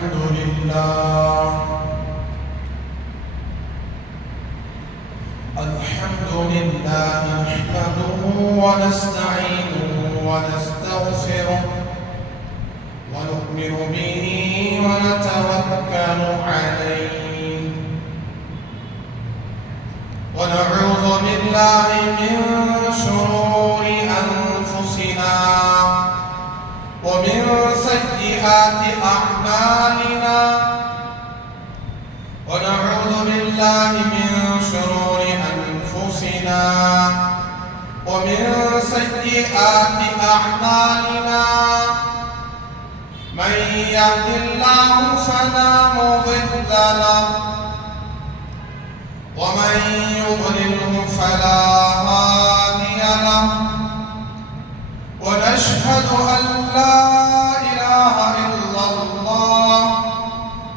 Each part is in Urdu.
الحمد لله نحمده ونستعينه ونستغفره ونؤمن به ونتوكل عليه ونعوذ بالله من شرور أنفسنا ومن سيئات أعمالنا ونعوذ بالله من شرور أنفسنا ومن سيئات أعمالنا من يهد الله فلا مضل له ومن يضلله فلا هادي له ونشهد أن لا إله إلا الله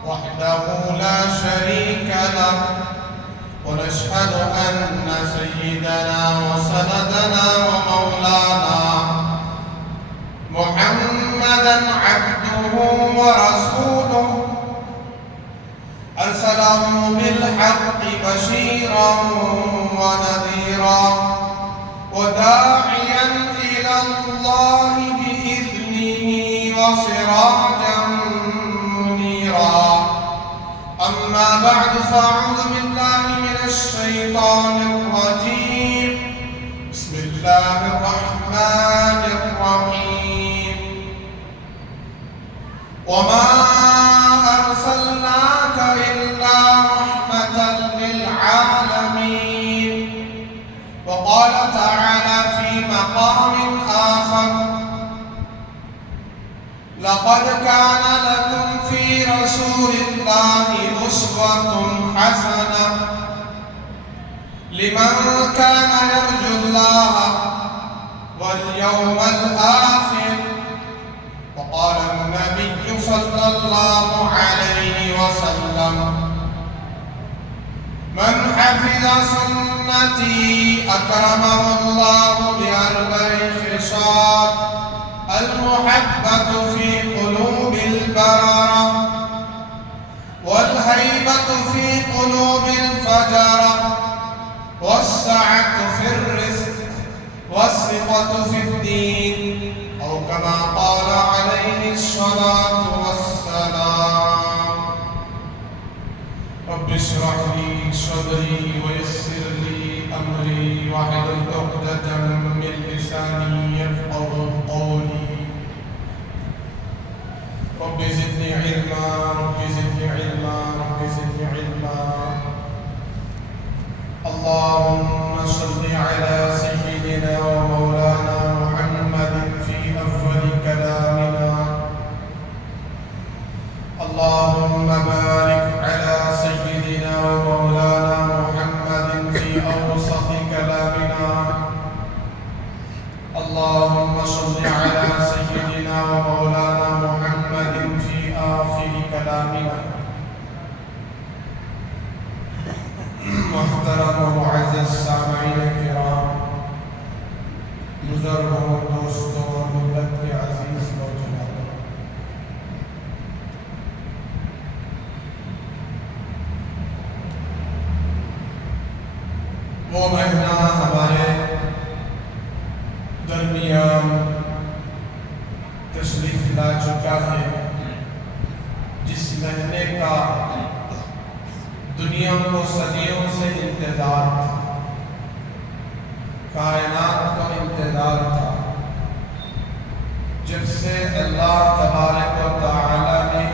وحده لا شريك له ونشهد أن سيدنا وسندنا ومولانا محمدا عبده ورسوله أرسله بالحق بشيرا ونذيرا وداعيا إلى الله بإذنه وسراجا منيرا أما بعد فأعوذ بالله من الشيطان الرجيم بسم الله الرحمن الرحيم وما أرسلناك إلا رحمة للعالمين وقال تعالى في مقام آخر لقد كان لكم في رسول الله أسوة حسنة لمن كان يرجو الله واليوم الآخر وقال النبي صلى الله عليه وسلم من حفظ سنتي أكرمه الله بأربع خصال المحبة في قلوب البررة والهيبة في قلوب الفجرة والسعة في الرزق والثقة في الدين أو كما قال عليه الصلاة والسلام رب اشرح لي صدري ويسر لي أمري واحلل عقدة من لساني يفقهوا قولي رب زدني علما رب زدني علما رب زدني علما اللهم صل على سيدنا ومولانا محمد في أول كلامنا اللهم بارك على سيدنا ومولانا محمد في أوسط كلامنا اللهم صل على سيدنا ومولانا محمد في آخر كلامنا محترم ومعزز سامعین کرام بزرگوں دوستوں اور ملت کے عزیز نوجوانوں وہ مہینہ ہمارے درمیان تشریف لا چکا ہے جس مہینے کا دنیا کو صدیوں سے انتظار تھا کائنات کو انتظار تھا جب سے اللہ تبارک و تعالی نے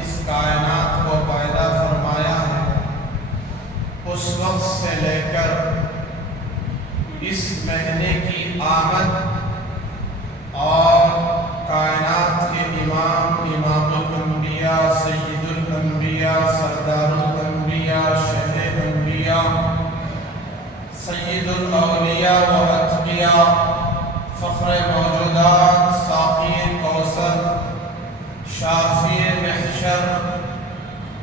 اس کائنات کو پیدا فرمایا ہے اس وقت سے لے کر اس مہینے کی آمد اور کائنات کے امام الانبیاء سید الانبیاء سردار الانبیاء شہر الانبیاء سید الاولیاء و اتقیاء فخر موجودات ساقی کوثر شافی محشر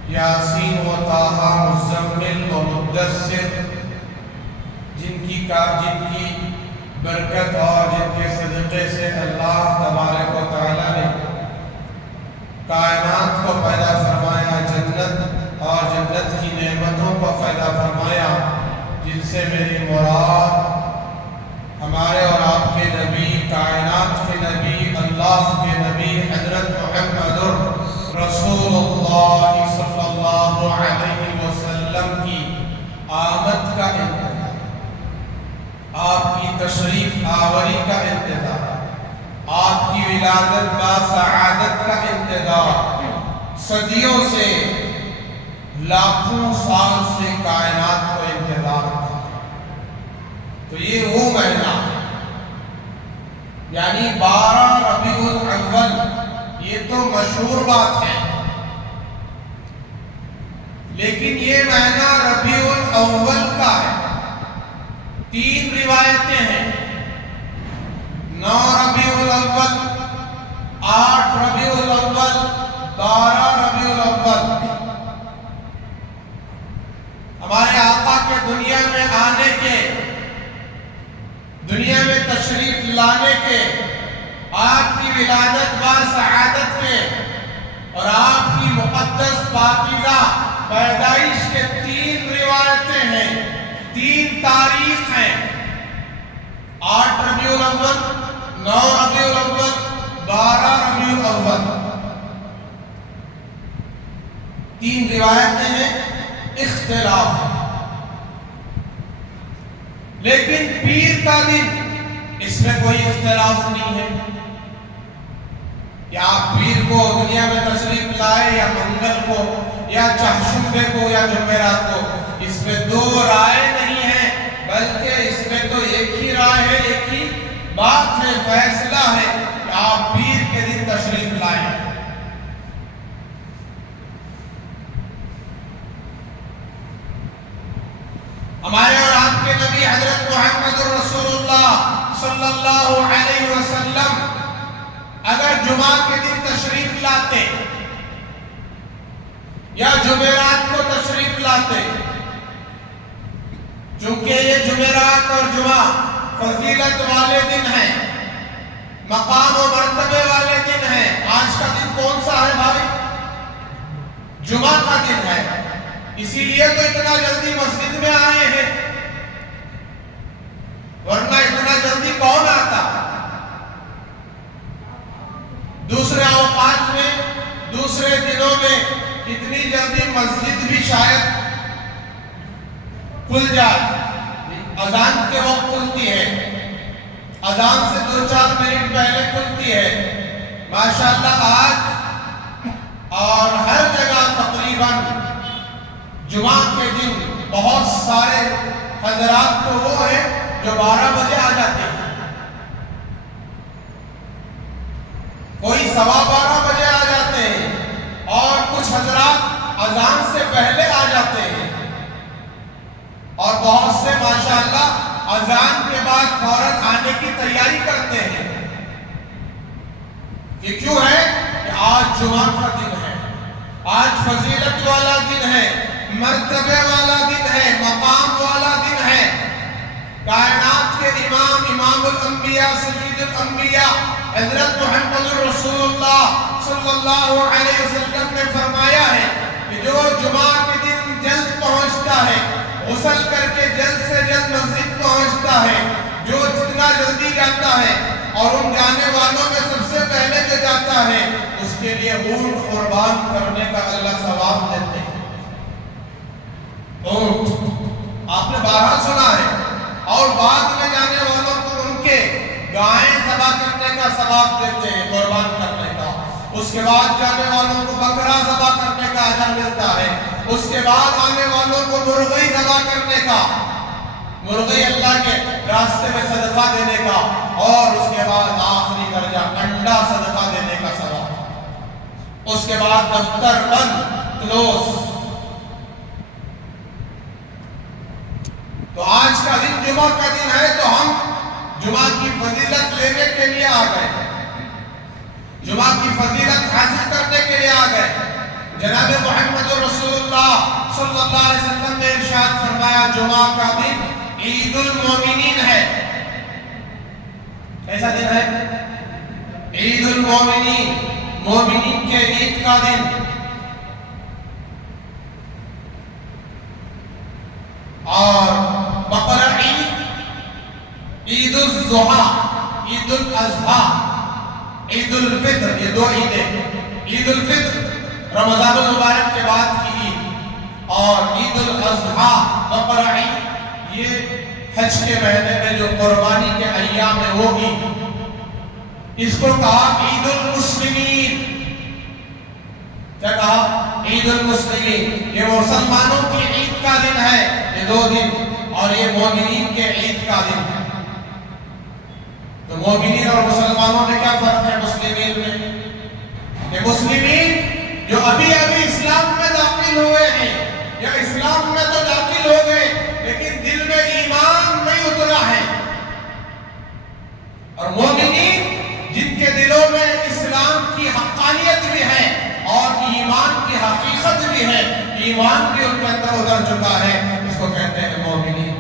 یاسین و طٰہٰ مزمل و مدثر جن کی برکت اور جن کے صدقے سے اللہ تبارک و تعالی نے کائنات کو پیدا جنت اور جنت کی نعمتوں کا فائدہ فرمایا، جن سے میری مراد ہمارے اور آپ کے نبی، کائنات کے نبی، اللہ کے نبی حضرت محمد رسول اللہ صلی اللہ علیہ وسلم کی آمد کا انتظار، آپ کی تشریف آوری کا انتظار، آپ کی ولادت باسعادت کا انتظار صدیوں سے، لاکھوں سال سے کائنات کو انتظار تھا۔ تو یہ وہ مہینہ یعنی 12 ربیع الاول، یہ تو مشہور بات ہے، لیکن یہ مہینہ ربیع الاول کا ہے۔ 3 روایتیں ہیں، 9 ربیع الاول، 8 ربیع الاول، 12 ربیع الاول۔ ہمارے آقا کے دنیا میں آنے کے، دنیا میں تشریف لانے کے، آپ کی ولادت باسعادت کے اور آپ کی مقدس پاکیزہ پیدائش کے 3 روایتیں ہیں، 3 تاریخ ہیں، 8 ربیع الاول، 9 ربیع الاول، 12 ربیع الاول۔ 3 روایتیں ہیں، اختلاف ہے، لیکن پیر کا دن اس میں کوئی اختلاف نہیں ہے کہ آپ پیر کو دنیا میں تشریف لائے یا منگل کو یا چہارشنبے کو یا جمعرات کو، اس میں 2 رائے نہیں ہیں، بلکہ اس میں تو ایک ہی رائے ہے، ایک ہی بات ہے، فیصلہ ہے کہ آپ پیر کے دن تشریف لائیں۔ ہمارے اور آپ کے نبی حضرت محمد رسول اللہ صلی اللہ علیہ وسلم اگر جمعہ کے دن تشریف لاتے یا جمعرات کو تشریف لاتے، چونکہ یہ جمعرات اور جمعہ فضیلت والے دن ہیں، مقام و مرتبے والے دن ہیں۔ آج کا دن کون سا ہے بھائی؟ جمعہ کا دن ہے، اسی لیے تو اتنا جلدی مسجد میں آئے ہیں، ورنہ اتنا جلدی کون آتا؟ دوسرے اوقات میں، دوسرے دنوں میں اتنی جلدی مسجد بھی شاید کھل جائے، اذان کے وقت کھلتی ہے، اذان سے 2-4 منٹ پہلے کھلتی ہے۔ ماشاءاللہ آج اور ہر جگہ تقریباً جمعہ کے دن بہت سارے حضرات تو وہ ہیں جو 12 بجے آ جاتے ہیں، کوئی 12:15 بجے آ جاتے ہیں، اور کچھ حضرات اذان سے پہلے آ جاتے ہیں، اور بہت سے ماشاءاللہ اذان کے بعد فوراً آنے کی تیاری کرتے ہیں۔ یہ کیوں ہے کہ آج جمعہ کا دن ہے، آج فضیلت والا دن ہے، مرتبے والا دن ہے، مقام والا دن ہے۔ کائنات کے امام، امام الانبیاء، سید الانبیاء حضرت محمد رسول اللہ صلی اللہ علیہ وسلم نے فرمایا ہے کہ جو جمعہ کے دن جلد پہنچتا ہے، غسل کر کے جلد سے جلد مسجد پہنچتا ہے، جو جتنا جلدی جاتا ہے اور ان جانے والوں میں سب سے پہلے جو جاتا ہے، اس کے لیے اونٹ قربان کرنے کا اللہ ثواب دیتے ہیں۔ اونٹ آپ نے بارہا سنا ہے، اور بعد میں جانے والوں کو ان کے گائیں ذبح کرنے کا ثواب دیتے ہیں، قربان کرنے کا۔ اس کے بعد جانے والوں کو بکرا ذبح کرنے کا اجر ملتا ہے، اس کے بعد آنے والوں کو مرغی ذبح کرنے کا، مرغی اللہ کے راستے میں صدقہ دینے کا، اور اس کے بعد آخری درجہ انڈا صدقہ دینے کا ثواب۔ اس کے بعد دفتر بند، کلوز۔ تو آج کا دن جمعہ کا دن ہے، تو ہم جمعہ کی فضیلت لینے کے لیے آ گئے، جمعہ کی فضیلت حاصل کرنے کے لیے آ گئے۔ جناب محمد رسول اللہ صلی اللہ علیہ وسلم نے ارشاد فرمایا، جمعہ کا دن عید المومنین ہے۔ کیسا دن ہے؟ عید المومنین، مومنین کے عید کا دن۔ عید الضحیٰ، عید الاضحیٰ، عید الفطر، یہ دو عیدیں، عید الفطر رمضان المبارک کے بعد کی عید، اور عید الاضحیٰ بقرہ عید یہ حج کے مہینے میں جو قربانی کے ایام ہے وہ عید، اس کو کہا عید المسلمین۔ کیا کہا؟ عید المسلمین۔ یہ مسلمانوں کی عید کا دن ہے یہ دو دن، اور یہ مومنین کے عید کا دن ہے۔ تو مومنین اور مسلمانوں میں کیا فرق ہے مسلمین میں؟ کہ مسلمین جو ابھی اسلام میں داخل ہوئے ہیں یا اسلام میں تو داخل ہو گئے لیکن دل میں ایمان نہیں اترا ہے، اور مومنین جن کے دلوں میں اسلام کی حقانیت بھی ہے اور ایمان کی حقیقت بھی ہے، ایمان بھی ان کے اندر اتر چکا ہے، اس کو کہتے ہیں مومنین۔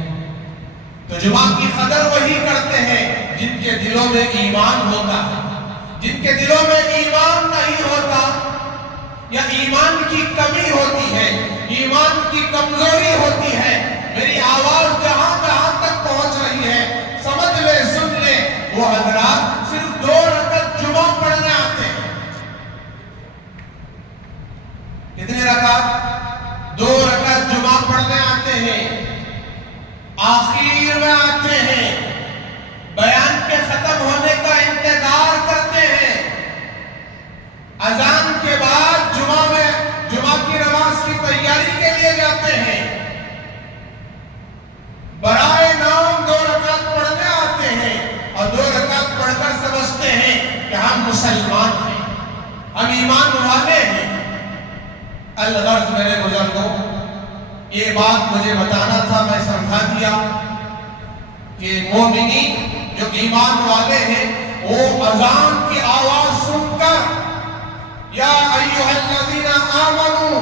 تو جمعہ کی قدر وہی کرتے ہیں جن کے دلوں میں ایمان ہوتا ہے۔ جن کے دلوں میں ایمان نہیں ہوتا یا ایمان کی کمی ہوتی ہے، ایمان کی کمزوری ہوتی ہے، میری آواز جہاں تک پہنچ رہی ہے سمجھ لے، سن لے، وہ حضرات صرف 2 رکعت جمعہ پڑھنے آتے ہیں۔ کتنے رکعت؟ 2 رکعت جمعہ پڑھنے آتے ہیں، آخر میں آتے ہیں، بیان کے ختم ہونے کا انتظار کرتے ہیں، اذان کے بعد جمعہ کی نماز کی تیاری کے لیے جاتے ہیں، برائے نام 2 رکعت پڑھنے آتے ہیں، اور 2 رکعت پڑھ کر سمجھتے ہیں کہ ہم مسلمان ہیں، ہم ایمان والے ہیں۔ الغرض میرے بزرگوں، یہ بات مجھے بتانا تھا، میں سمجھا دیا کہ مومنین جو ایمان والے ہیں وہ اذان کی آواز سن کر یا ایھا الذین آمنوا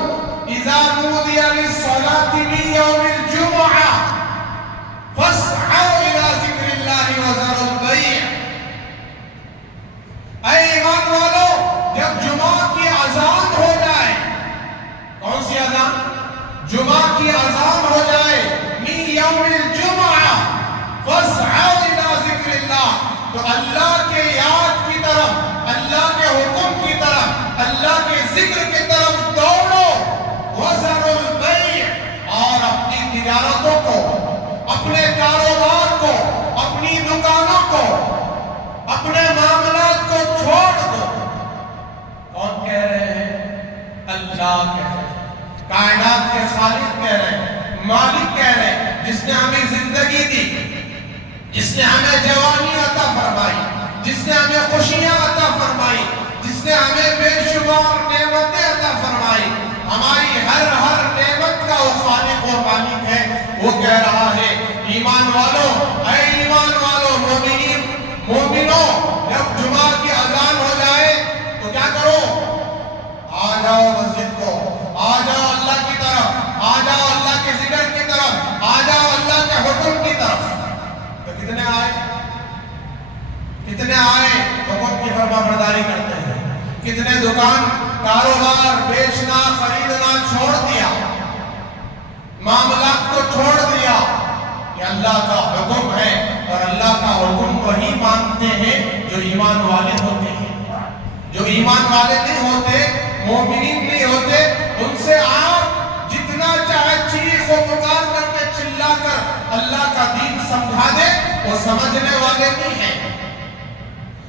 اذا نودی للصلاۃ من یوم الجمعہ فاسعوا الی ذکر اللہ وذروا البیع، اے ایمان والو جب جمعہ کی اذان ہو جائے، کون سی اذان؟ جمعہ کی اذان ہو جائے، من یوم الجمعہ فاسعوا الی ذکر اللہ، تو اللہ کے یاد کی طرف، اللہ کے حکم کی طرف، اللہ کے ذکر کی طرف دوڑو، وذروا البیع، اور اپنی تجارتوں کو، اپنے کاروبار کو، اپنی دکانوں کو، اپنے معاملات کو چھوڑ دو۔ کون کہہ رہے ہیں؟ اللہ کہہ رہے ہیں، کائنات کے خالق کہہ رہے ہیں، مالک کہہ رہے ہیں، جس نے ہمیں زندگی دی، جس نے ہمیں جوانی عطا فرمائی، جس نے ہمیں خوشیاں عطا فرمائی، جس نے ہمیں بے شمار نعمتیں عطا فرمائی، ہماری ہر نعمت کا وہ خالق و مالک ہے۔ وہ کہہ رہا ہے ایمان والو، اے ایمان والو، مومنوں، جب جمعہ کی اذان ہو جائے تو کیا کرو؟ آ جاؤ مسجد کو، آ جاؤ اللہ کی طرف، آ جاؤ اللہ کے ذکر کی طرف، آ جاؤ اللہ کے حکم کی طرف۔ تو کتنے آئے حکم کی فرما برداری کرتے ہیں؟ کتنے دکان کاروبار بیچنا خریدنا چھوڑ دیا، معاملات کو چھوڑ دیا؟ یہ اللہ کا حکم ہے، اور اللہ کا حکم وہی مانتے ہیں جو ایمان والے ہوتے ہیں۔ جو ایمان والے نہیں ہوتے، مومنین نہیں ہوتے، ان سے آپ جتنا چاہے چیخ و پکار کر کے چلا کر اللہ کا دین سمجھا دے، وہ سمجھنے والے نہیں ہیں۔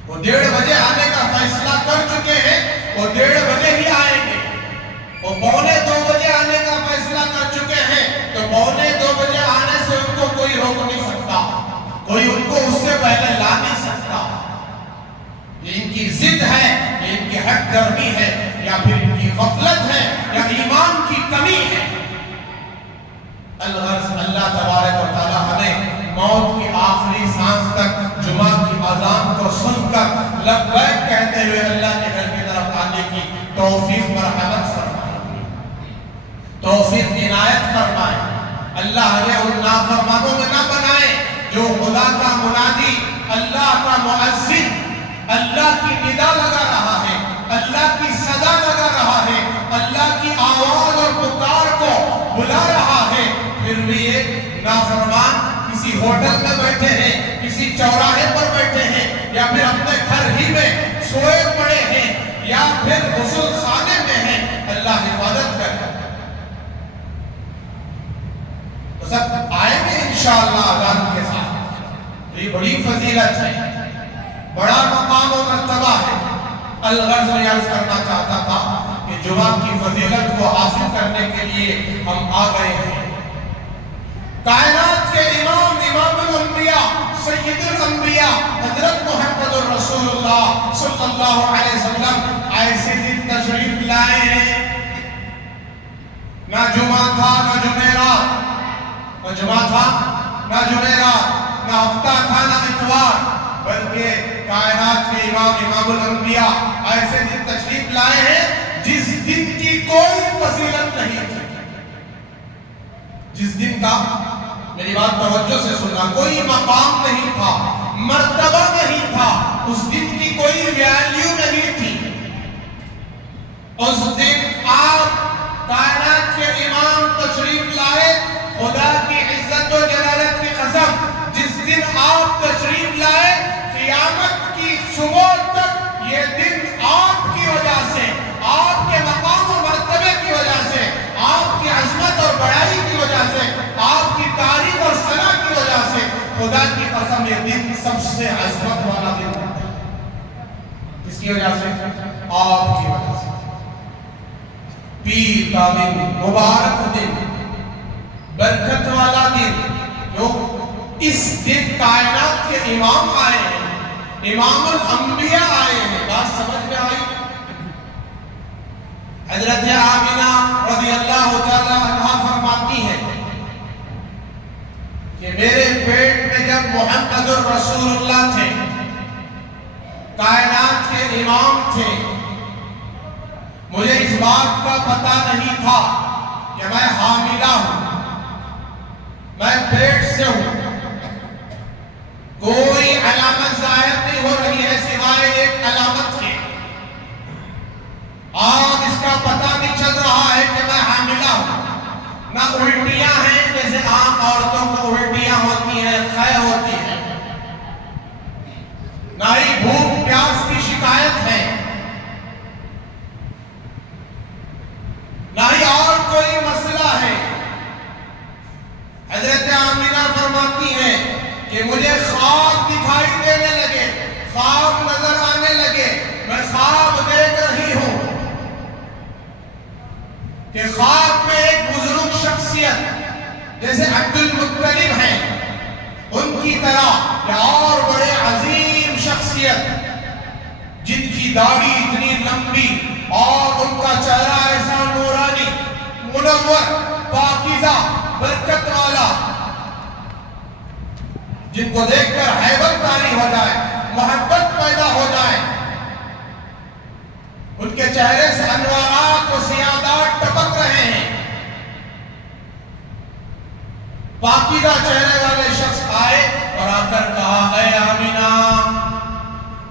وہ 1:30 بجے آنے کا فیصلہ کر چکے ہیں، وہ 1:30 بجے ہی آئیں گے۔ وہ 1:45 بجے آنے کا فیصلہ کر چکے ہیں، تو 1:45 بجے آنے سے ان کو کوئی روک نہیں سکتا، کوئی ان کو اس سے پہلے لا نہیں سکتا۔ یہ ان کی ضد ہے، یہ ان کی ہٹ درمی ہے، یا پھر ان کی غفلت ہے، یا ایمان کی کمی ہے۔ الغرض اللہ تبارک و تعالی ہمیں موت کی آخری سانس تک جمعہ کی اذان کو سن کر لبیک کہتے ہوئے اللہ کے گھر کی طرف آنے کی توفیق مرحمت فرمائے، توفیق عنایت فرمائے۔ اللہ ہمیں ان نافرمانوں میں نہ بنائے جو خدا کا منادی، اللہ کا مؤذن، اللہ کی ندا لگا رہا ہے، اللہ کی صدا لگا رہا ہے، اللہ کی آواز اور پکار کو بلا رہا ہے، پھر بھی یہ نافرمان کسی ہوٹل میں بیٹھے ہیں، کسی چوراہے پر بیٹھے ہیں یا پھر اپنے گھر ہی میں سوئے پڑے ہیں یا پھر غسل خانے میں ہیں، اللہ حفاظت کرے۔ تو سب آئیں گے انشاءاللہ اذان کے ساتھ۔ تو یہ بڑی فضیلت ہے، بڑا مقام و مرتبہ ہے۔ الغرض میں عرض کرنا چاہتا تھا کہ جمعہ کی فضیلت کو حاصل کرنے کے لیے ہم آ گئے ہیں۔ کائنات کے امام، امام الانبیاء، سید الانبیاء حضرت محمد الرسول اللہ صلی اللہ علیہ وسلم ایسے دن تشریف لائے ہیں، نہ جمعہ تھا نہ جمعرات، نہ جمعہ تھا نہ جمعرات، نہ ہفتہ تھا نہ اتوار، بلکہ کائنات کے امام، امام الانبیاء ایسے دن تشریف لائے ہیں جس دن کی کوئی فضیلت نہیں تھی، جس دن کا، میری بات توجہ سے سننا، کوئی مقام نہیں تھا، مرتبہ نہیں تھا، اس دن کی کوئی ویلیو نہیں تھی۔ اس دن آپ کائنات کے امام تشریف لائے، خدا کی عزت و جلالت کی قسم، جس دن آپ تشریف لائے قیامت کی صبح تک یہ دن آپ کی وجہ سے، آپ کے مقام و مرتبے کی وجہ سے، آپ کی عظمت اور بڑائی کی وجہ سے، آپ کی تعریف اور ثنا کی وجہ سے، خدا کی قسم یہ دن سب سے عظمت والا دن ہے۔ کس کی وجہ سے؟ آپ کی وجہ سے۔ پیر کا دن، مبارک دن، برکت والا دن، جو اس دن کائنات کے امام آئے ہیں، امام الانبیاء آئے ہیں۔ بات سمجھ میں آئی؟ حضرت آمینہ رضی اللہ تعالیٰ عنہا فرماتی ہیں کہ میرے پیٹ میں جب محمد الرسول اللہ تھے، کائنات کے امام تھے، مجھے اس بات کا پتہ نہیں تھا کہ میں حاملہ ہوں، میں پیٹ سے ہوں، کوئی علامت ظاہر نہیں ہو رہی ہے سوائے ایک علامت کے۔ آج اس کا پتہ نہیں چل رہا ہے کہ میں حاملہ ہوں، نہ الٹیاں ہیں جیسے عام عورتوں کو الٹیاں ہوتی ہیں، قے ہوتی ہے، نہ ہی بھوک پیاس کی شکایت ہے، نہ ہی اور کوئی مسئلہ ہے۔ حضرت آمینہ فرماتی ہیں کہ مجھے خواب دکھائی دینے لگے، خواب نظر آنے لگے، میں خواب دیکھ رہی ہوں کہ خواب میں ایک بزرگ شخصیت جیسے عبد المطلب ہیں ان کی طرح یا اور بڑے عظیم شخصیت جن کی داڑھی اتنی لمبی اور ان کا چہرہ ایسا نورانی، منور، پاکیزہ، برکت والا، جن کو دیکھ کر ہیبت طاری ہو جائے، محبت پیدا ہو جائے، ان کے چہرے سے انوارات و سیادات ٹپک رہے ہیں، پاکیزہ چہرے والے شخص آئے اور آ کر کہا، اے آمینہ،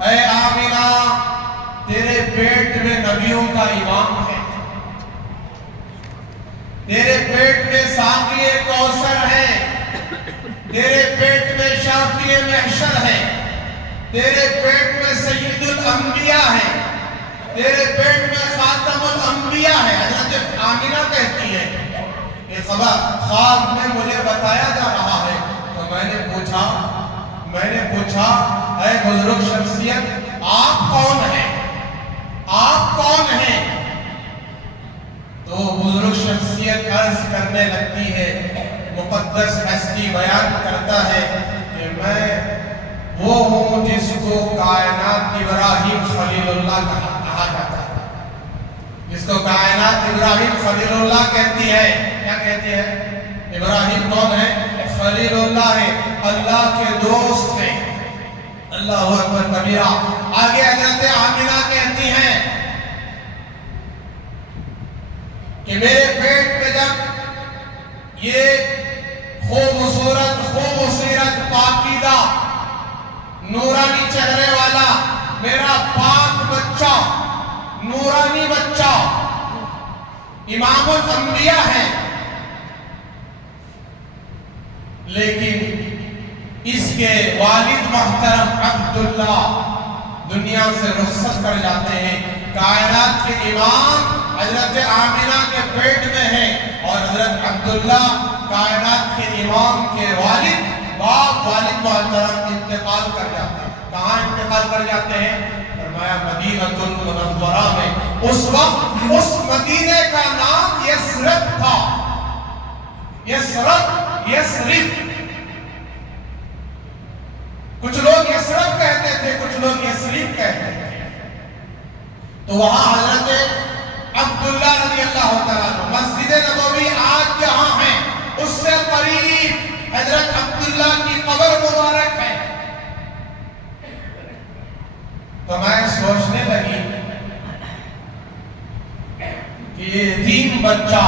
اے آمینہ، تیرے پیٹ میں نبیوں کا امام ہے، تیرے پیٹ میں ساقی کوثر ہے، تیرے پیٹ میں شافی محشر ہے، تیرے پیٹ میں سید الانبیاء ہے، تیرے پیٹ میں خاتم الانبیاء ہے۔ حضرت آمینہ کہتی ہے کہ خواب میں مجھے بتایا جا رہا ہے، تو میں نے پوچھا اے بزرگ شخصیت، آپ کون ہیں؟ آپ کون ہیں؟ تو بزرگ شخصیت عرض کرنے لگتی ہے، مقدس ہستی بیان کرتا ہے کہ میں وہ ہوں جس کو کائنات ابراہیم خلیل اللہ کہا جاتا ہے، جس کو کائنات ابراہیم خلیل اللہ کہتی ہے۔ کیا کہتی ہے؟ ابراہیم کون ہے؟ خلیل اللہ ہے، اللہ کے دوست ہیں۔ اللہ اکبر کبیرہ۔ آگے حضرت آمینہ کہتی ہیں کہ میرے پیٹ میں جب یہ خوبصورت پاکیزہ نورانی چہرے والا میرا پاک بچہ، نورانی بچہ، امام الانبیاء ہے، لیکن اس کے والد محترم عبداللہ دنیا سے رخصت کر جاتے ہیں. کائنات کے امام حضرت آمنہ کے پیٹ میں ہیں اور حضرت عبداللہ کائنات کے امام کے والد والد محترم انتقال کر جاتے ہیں. کہاں انتقال کر جاتے ہیں؟ فرمایا مدینہ المنورہ میں. اس وقت اس مدینے کا نام یثرب تھا. یثرب. کچھ لوگ یثرب کہتے تھے, کچھ لوگ یثرب کہتے تھے. تو وہاں حضرت عبداللہ رضی اللہ تعالیٰ عنہ مسجد نبوی آج جہاں ہیں اس سے قریب حضرت عبداللہ کی قبر مبارک ہے. تو میں سوچنے لگی کہ یہ یتیم بچہ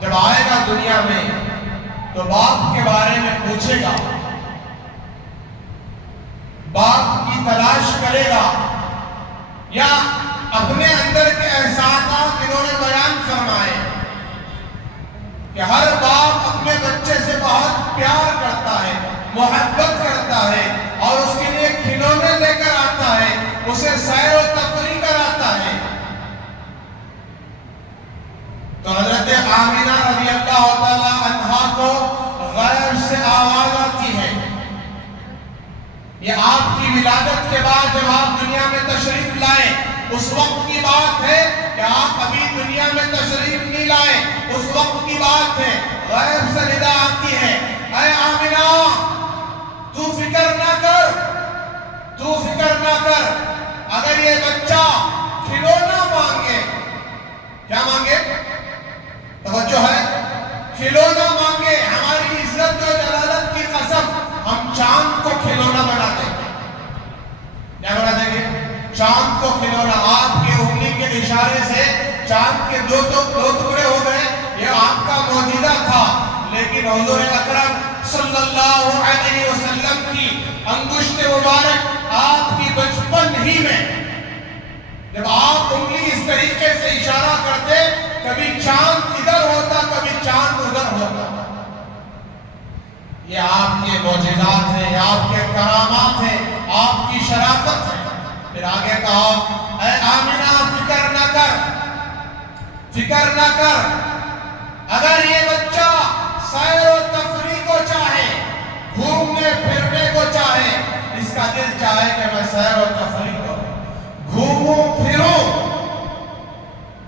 جب آئے گا دنیا میں تو باپ کے بارے میں پوچھے گا, باپ کی تلاش کرے گا, یا اپنے اندر کے احساسات انہوں نے بیان فرمائے کہ ہر باپ اپنے بچے سے بہت پیار کرتا ہے, محبت کرتا ہے اور اس کے لیے کھلونے لے کر آتا ہے, اسے سیر و تفریح کراتا ہے. تو حضرت آمنہ رضی اللہ تعالی عنہا کو غیب سے آواز آتی ہے. یہ آپ کی ولادت کے بعد جب آپ دنیا میں تشریف لائے اس وقت کی بات ہے کہ آپ ابھی دنیا میں تشریف نہیں لائے, اس وقت کی بات ہے. غیب سے ندا آتی ہے, اے آمنہ تو فکر نہ کر, تو فکر نہ کر. اگر یہ بچہ کھلونا مانگے, کیا مانگے؟ توجہ ہے, کھلونا مانگے, ہماری عزت و جلالت کی قسم ہم چاند کو کھلونا بنا دیں گے. کیا بنا دیں گے؟ چاند کو کھلونا. آپ کی انگلی کے اشارے سے چاند کے دو ٹکڑے ہو گئے, یہ آپ کا معجزہ تھا. لیکن حضور اکرم صلی اللہ علیہ وسلم کی انگشت مبارک آپ کی بچپن ہی میں جب آپ انگلی اس طریقے سے اشارہ کرتے, کبھی چاند ادھر ہوتا, کبھی چاند ادھر ہوتا. یہ آپ کے معجزات ہیں, آپ کے کرامات ہیں, آپ کی شرافت ہے. پھر آگے کہا, اے آمنہ فکر نہ کر, فکر نہ کر. اگر یہ بچہ سیر و تفریح کو چاہے, گھومنے پھرنے کو چاہے, اس کا دل چاہے کہ میں سیر و تفریح کروں, گھوموں پھروں.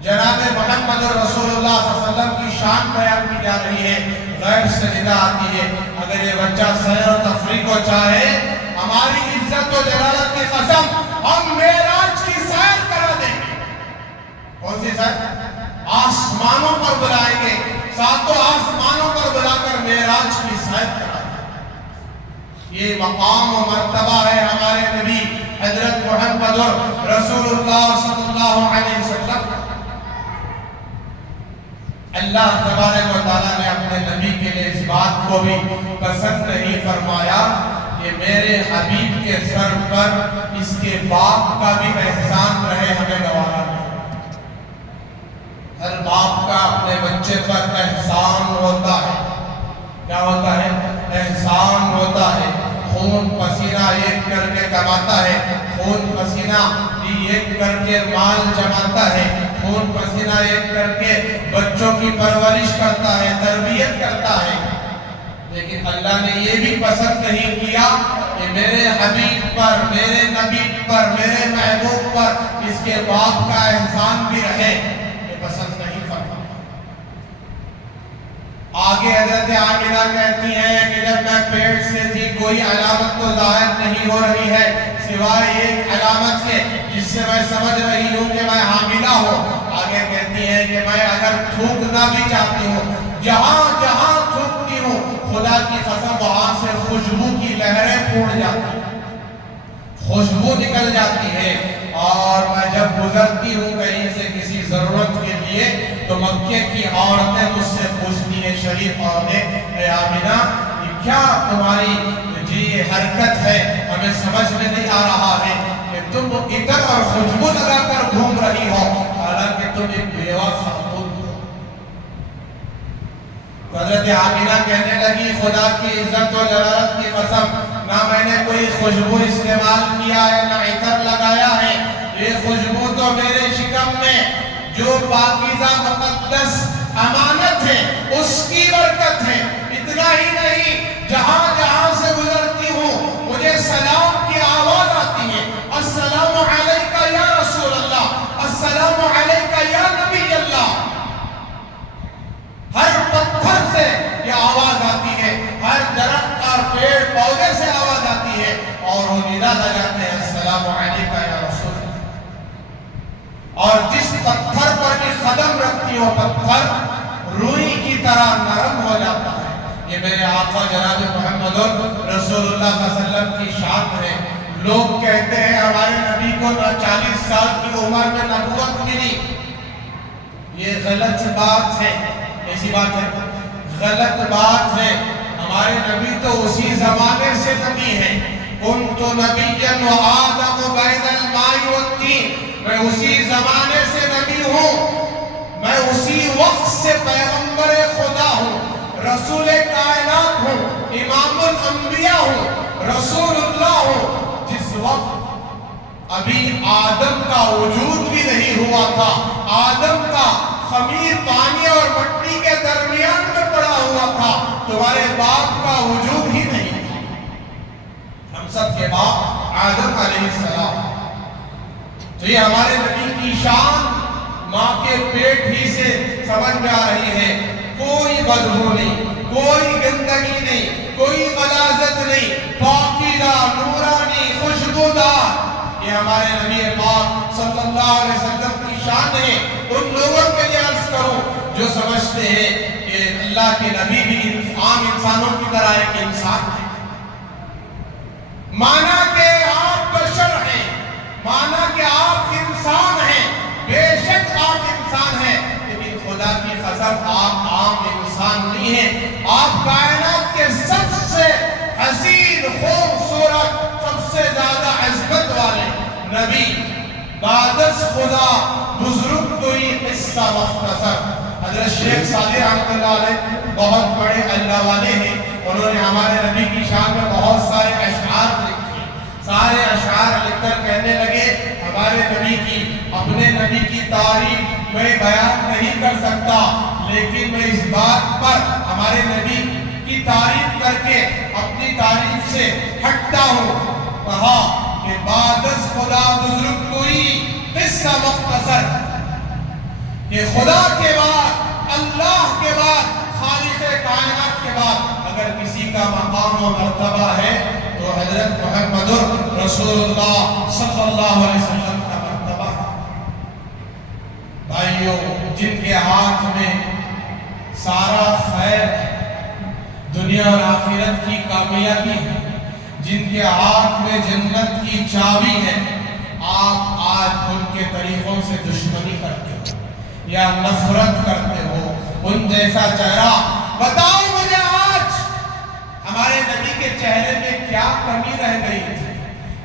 جناب محمد رسول اللہ صلی اللہ علیہ وسلم کی شان بیان کی جا رہی ہے. غیب سے ندا آتی ہے, اگر یہ بچہ سیر و تفریح کو چاہے, ہماری عزت و جلالت کی قسم ہم معراج کی سیر کرا دیں گے. کون سی سیر؟ آسمانوں پر بلائیں گے, ساتوں آسمانوں پر بلا کر معراج کی سیر کرا دیں گے. یہ مقام و مرتبہ ہے ہمارے نبی حضرت محمد رسول اللہ صلی اللہ علیہ وسلم. اللہ تبارک و تعالیٰ نے اپنے نبی کے لیے اس بات کو بھی پسند نہیں فرمایا کہ میرے حبیب کے سر پر اس کے باپ کا بھی احسان رہے, ہمیں گوارا نہیں. ہر باپ کا اپنے بچے پر احسان ہوتا ہے. کیا ہوتا ہے؟ احسان ہوتا ہے. خون پسینہ ایک کر کے کماتا ہے, خون پسینہ ایک کر کے مال جماتا ہے, خون پسینہ ایک کر کے بچوں کی پرورش کرتا ہے, تربیت کرتا ہے. لیکن اللہ نے یہ بھی پسند نہیں کیا کہ میرے حبیب پر, میرے نبی پر, میرے محبوب پر اس کے باپ کا احسان بھی رہے. یہ پسند نہیں فرمایا. آگے حضرت آمنہ کہتی ہیں کہ جب میں پیٹ سے تھی کوئی علامت تو ظاہر نہیں ہو رہی ہے سوائے ایک علامت کے جس سے میں سمجھ رہی ہوں کہ میں حاملہ ہوں. آگے کہتی ہیں کہ میں اگر تھوکنا بھی چاہتی ہوں, جہاں جہاں تھوکتی ہوں خدا کی قسم وہاں سے خوشبو کی لہریں پھوٹ جاتی ہیں, خوشبو نکل جاتی ہے. اور میں جب گزرتی ہوں کہیں سے کسی ضرورت کے لیے تو مکے کی عورتیں مجھ سے پوچھتی ہیں, شریف عورتیں, اے آمنہ یہ کیا تمہاری یہ حرکت ہے, ہمیں سمجھ میں نہیں آ رہا ہے کہ تم ادھر اور خوشبو لگا کر گھوم رہی ہو حالانکہ تم ایک بیوہ خاتون ہو. حضرت آمینہ کہنے لگی خدا کی عزت و جلالت کی قسم، نہ میں نے کوئی خوشبو استعمال کیا ہے نہ عطر لگایا ہے، یہ خوشبو تو میرے شکم میں جو پاکیزہ مقدس امانت ہے اس کی برکت ہے۔ اتنا ہی نہیں، جہاں جہاں سے گزرتی ہوں مجھے سلام کی آواز آتی ہے، السلام علیکہ یا رسول اللہ، السلام علیکہ یا نبی اللہ۔ ہر پتھر سے یہ آواز آتی ہے، ہر درخت اور پیڑ پودے سے آواز آتی ہے، اور وہ ندا لگاتے ہیں السلام علیکہ یا رسول اللہ۔ اور جس پتھر پر بھی قدم رکھتی ہو پتھر روئی کی طرح نرم ہو جاتا ہے۔ یہ میرے آقا جناب محمد رسول اللہ صلی اللہ علیہ وسلم کی شان ہے۔ لوگ کہتے ہیں ہمارے نبی کو 40 سال کی عمر میں نبوت ملی، یہ غلط بات ہے، ایسی بات ہے، غلط بات ہے۔ ہمارے نبی تو اسی زمانے سے نبی ہیں، کنت نبیا وآدم بین الماء والطین، میں اسی زمانے سے نبی ہوں، میں اسی وقت سے پیغمبر خدا ہوں، رسول کائنات ہوں، امام الانبیاء ہوں، رسول اللہ ہوں۔ جس وقت ابھی آدم کا وجود بھی نہیں ہوا تھا، آدم کا خمیر پانی اور مٹی کے درمیان میں پڑا ہوا تھا، تمہارے باپ کا وجود ہی نہیں تھا، ہم سب کے باپ آدم علیہ السلام۔ تو یہ ہمارے نبی کی شان ماں کے پیٹ ہی سے سمجھ میں آ رہی ہے، کوئی بدبو نہیں، کوئی گندگی نہیں، کوئی غلاظت نہیں، پاکیزہ، نورانی، خوشبودار۔ یہ ہمارے نبی پاک صلی اللہ علیہ وسلم کی شان ہے۔ ان لوگوں کے لیے عرض کروں جو سمجھتے ہیں کہ اللہ کے نبی بھی عام انسانوں کی طرح ایک انسان ہے، مانا کہ آپ بشر ہیں، مانا کہ آپ انسان ہیں، بے شک آپ انسان ہیں، لیکن خدا کی قسم آپ عام انسان نہیں ہیں، آپ کائنات کے سب سے حسین، خوبصورت، سب سے زیادہ عظمت والے نبی، بعدس خدا، بزرگ کوئی قصہ مختصر۔ حضرت شیخ سعدی رحمۃ اللہ علیہ بہت بڑے اللہ والے ہیں، انہوں نے ہمارے نبی کی شان میں بہت سارے اشعار لکھے، سارے اشعار لکھ کر کہنے لگے ہمارے نبی کی، اپنے نبی کی تعریف میں بیان نہیں کر سکتا، لیکن میں اس بات پر ہمارے نبی کی تعریف کر کے اپنی تعریف سے ہٹتا ہوں۔ کہا کہ بعدس خدا بزرگ کوئی قصہ مختصر، کہ خدا کے بعد، اللہ کے بعد، خالق کائنات کے بعد اگر کسی کا مقام و مرتبہ ہے تو حضرت محمد رسول اللہ صلی اللہ علیہ وسلم کا مرتبہ ہے۔ بھائیو، جن کے ہاتھ میں سارا خیر دنیا اور آخرت کی کامیابی ہے، جن کے ہاتھ میں جنت کی چابی ہے، آپ آج ان کے طریقوں سے دشمنی کرتے ہو یا نفرت کرتے ہو، ان جیسا چہرہ۔ بتاؤ مجھے آج ہمارے نبی کے چہرے میں کیا کمی رہ گئی تھی،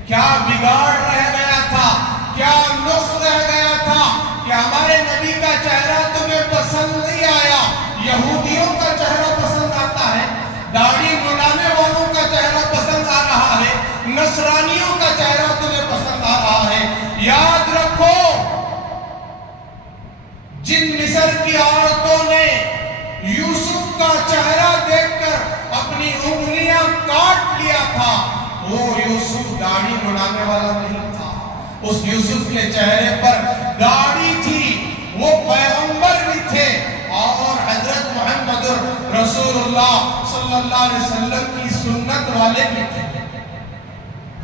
کیا بگاڑ رہ گیا تھا، کیا نقص رہ گیا تھا کہ ہمارے نبی کا چہرہ تمہیں پسند نہیں آیا؟ یہودیوں کا چہرہ پسند آتا ہے، داڑھی منڈانے والوں کا چہرہ پسند آ رہا ہے، نصرانیوں کا چہرہ تمہیں پسند آ رہا ہے۔ یاد رکھو، جن مصر کی عورتوں نے یوسف کا چہرہ دیکھ کر اپنی انگلیاں کاٹ لیا تھا، وہ یوسف داڑھی منڈانے والا نہیں تھا، اس یوسف کے چہرے پر داڑھی تھی، وہ پیغمبر بھی تھے اور حضرت محمد رسول اللہ صلی اللہ علیہ وسلم کی سنت والے بھی تھے۔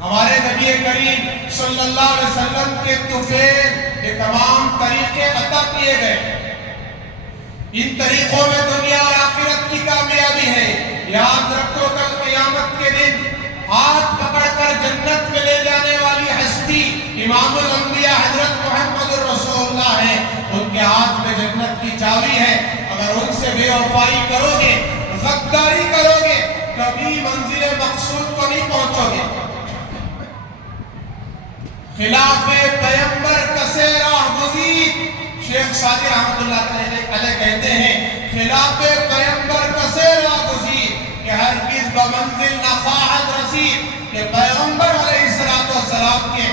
ہمارے نبی کریم صلی اللہ علیہ وسلم کے طفیل یہ تمام طریقے عطا کیے گئے، ان طریقوں میں دنیا اور آخرت کی کامیابی ہے۔ یاد رکھو، کل قیامت کے دن ہاتھ پکڑ کر جنت میں لے جانے والی ہستی امام الانبیاء حضرت محمد رسول اللہ ہے، ان کے ہاتھ میں جنت کی چابی ہے۔ اگر ان سے بے وفائی کرو گے، غداری کرو گے، کبھی منزل مقصود کو نہیں پہنچو گے۔ خلاف پیغمبر کسے راہ گزید، شیخ سعدی رحمۃ اللہ علیہ کہتے ہیں خلاف پیغمبر کسے راگزیر کہ ہرگز بمنزل نخواہد رسید کہ پیغمبر علیہ السلام کے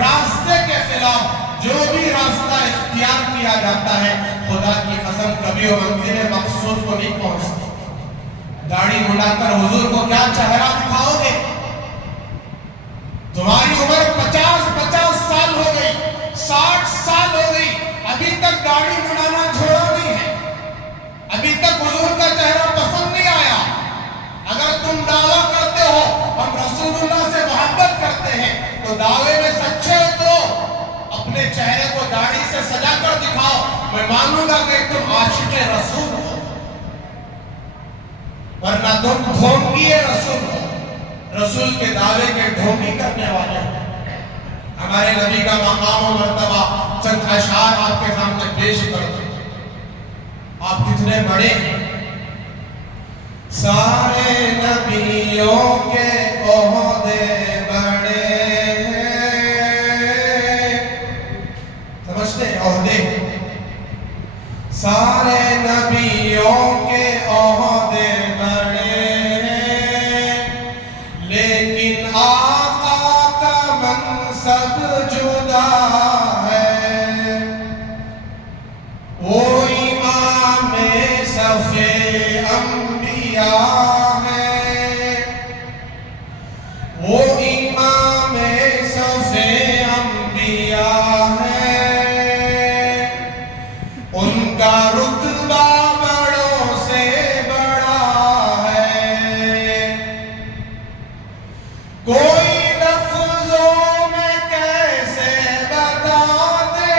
راستے کے خلاف جو بھی راستہ اختیار کیا جاتا ہے خدا کی قسم کبھی وہ منزل مقصود کو نہیں پہنچتی۔ داڑھی مڈا کر حضور کو کیا چہرہ دکھاؤ گے؟ تمہاری عمر 50 سال ہو گئی، 60 سال ہو گئی، ابھی تک داڑھی مڈانا چھوڑا نہیں ہے، ابھی تک حضور کا چہرہ پسند نہیں آیا۔ اگر تم دعویٰ کرتے ہو ہم رسول اللہ سے محبت کرتے ہیں تو دعوے میں سچے اترو، اپنے چہرے کو داڑھی سے سجا کر دکھاؤ، میں مانوں گا کہ تم عاشق رسول ہو، ورنہ تم ڈھونگی رسول ہو، رسول کے دعوے کے ڈھونگی کرنے والے ہیں۔ ہمارے نبی کا مقام و مرتبہ چند اشعار آپ کے سامنے پیش کرتے ہیں۔ آپ کتنے بڑے ہیں، سارے نبیوں کے عہدے بڑے ہیں، سمجھتے ہیں عہدے؟ سارے نبیوں کے عہدے بڑے ہیں، لیکن آقا کا منصب جدا ہے، وہ امام صف انبیاء ہے، وہ امام صف انبیاء ہے، ان کا رتبہ بڑوں سے بڑا ہے، کوئی لفظوں میں کیسے بتا دے،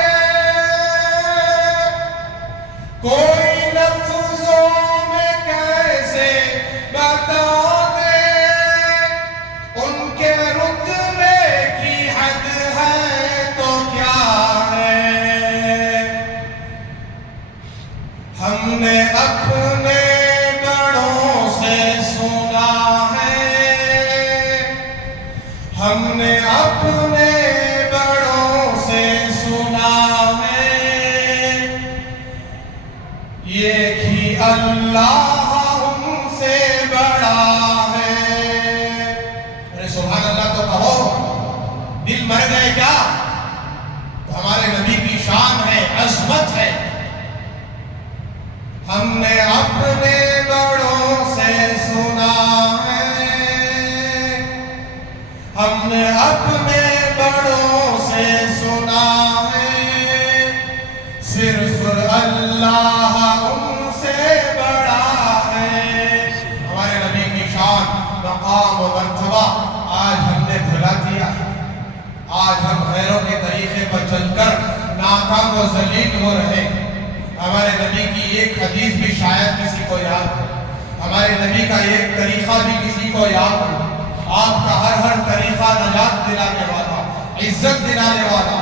کوئی لفظوں میں کیسے بتا دے، ان کے رتبے کی حد ہے تو کیا ہے، ہم نے اپنے بڑوں سے سنا ہے، ہم نے اپنے بڑوں سے سنا ہے، یہ ہی اللہ ہم سے بڑا ہے۔ ارے سبحان اللہ تو کہو، دل مر گئے کیا؟ تو ہمارے نبی کی شان ہے، عظمت ہے۔ ہم نے اپنے بڑوں سے سنا ہے، ہم نے اپنے بڑوں سے سنا ہے، صرف اللہ ان سے بڑا ہے۔ ہمارے نبی کی شان، مقام و مرتبہ آج ہم نے بھلا دیا ہے، آج ہم غیروں کے طریقے پر چل کر ناکام و ذلیل ہو رہے ہیں۔ ہمارے نبی کی ایک حدیث بھی شاید کسی کو یاد ہو، ہمارے نبی کا ایک طریقہ بھی کسی کو یاد ہو، آپ کا ہر طریقہ نجات دلانے والا، عزت دلانے والا،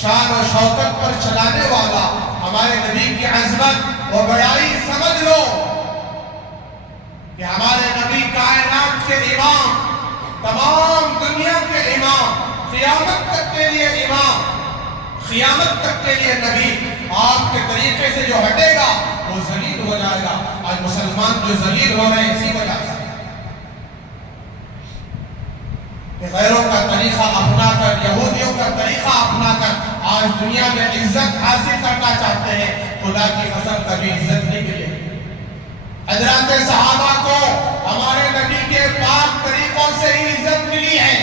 شان و شوکت پر چلانے والا، ہمارے نبی کی عظمت و بڑائی سمجھ لو کہ ہمارے نبی کائنات کے امام، تمام دنیا کے امام، قیامت تک کے لیے امام، قیامت تک کے لیے نبی، آپ کے طریقے سے جو ہٹے گا وہ ذلیل ہو جائے گا۔ آج مسلمان جو ذلیل ہو رہے ہیں اسی وجہ سے کہ غیروں کا طریقہ اپنا کر، یہودیوں کا طریقہ اپنا کر آج دنیا میں عزت حاصل کرنا چاہتے ہیں۔ خدا کی قسم کبھی عزت نہیں ملے گی۔ حضرات صحابہ کو ہمارے نبی کے پاک طریقوں سے ہی عزت ملی ہے۔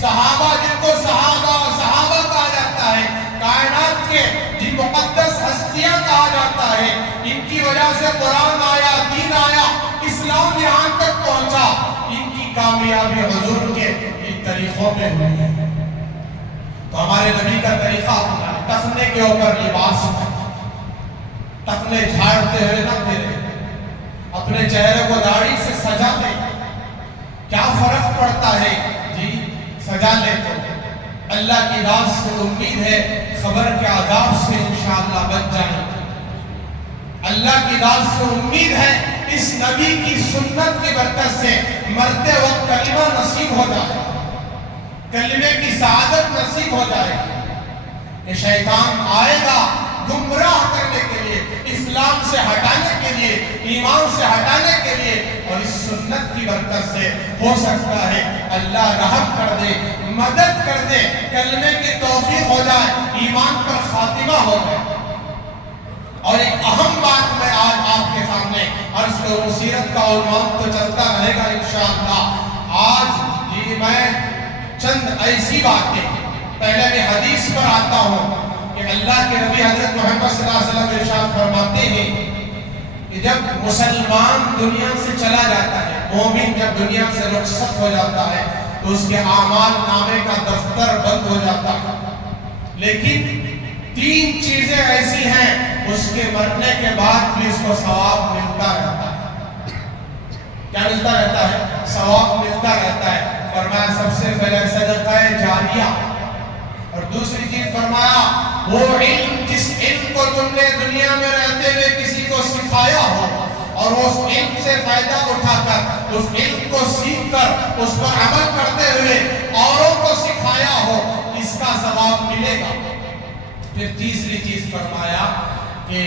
صحابہ جن کو صحابہ کہا جاتا ہے، کائنات کے جن مقدس ہستیاں کہا جاتا ہے، ان کی وجہ سے قرآن آیا، دین آیا، اسلام یہاں تک پہنچا، ان کی کامیابی حضور کے ان طریقوں میں ہوئی ہے۔ تو ہمارے نبی کا طریقہ اپنا ہے، ٹخنے کے اوپر لباس ہے، ٹخنے جھاڑتے ہوئے نہ پھرے، اپنے چہرے کو داڑھی سے سجا لے۔ کیا فرق پڑتا ہے؟ جی سجا لے تو اللہ کی راز سے امید ہے خبر کے عذاب سے انشاءاللہ بچ جائیں۔ اللہ کی راز سے امید ہے اس نبی کی سنت کی برکت سے مرتے وقت کلمہ نصیب ہو جائے، کلمے کی سعادت نصیب ہو جائے کہ شیطان آئے گا گمراہ کرنے کے لیے، اسلام سے ہٹانے کے لیے، ایمان سے ہٹانے کے لیے، اور اس سنت کی برکت سے ہو سکتا ہے اللہ رحم کر دے، مدد کر دے، کلمے کی توفیق ہو جائے، ایمان پر خاتمہ ہو جائے۔ اور ایک اہم بات میں آج آپ کے سامنے عرض کروں، سیرت کا عنوان تو چلتا رہے گا انشاءاللہ۔ آج میں چند ایسی باتیں، پہلے میں حدیث پر آتا ہوں کہ اللہ کے نبی حضرت محمد صلی اللہ علیہ وسلم ارشاد فرماتے ہیں کہ جب مسلمان دنیا سے چلا جاتا ہے، مومن جب دنیا سے رخصت ہو جاتا ہے تو اس کے اعمال نامے کا دفتر بند ہو جاتا ہے، لیکن 3 چیزیں ایسی ہیں اس کے مرنے کے بعد بھی اس کو ثواب ملتا رہتا ہے۔ کیا ملتا رہتا ہے؟ ثواب ملتا رہتا ہے۔ فرمایا سب سے پہلے صدقہ جاریہ، اور دوسری چیز فرمایا وہ علم، جس علم کو تم نے دنیا میں رہتے ہوئے کسی کو سکھایا ہو اور وہ اس علم سے فائدہ اٹھا کر، اس علم کو سیکھ کر اس پر عمل کرتے ہوئے اوروں کو سکھایا ہو، اس کا ثواب ملے گا۔ پھر تیسری چیز فرمایا کہ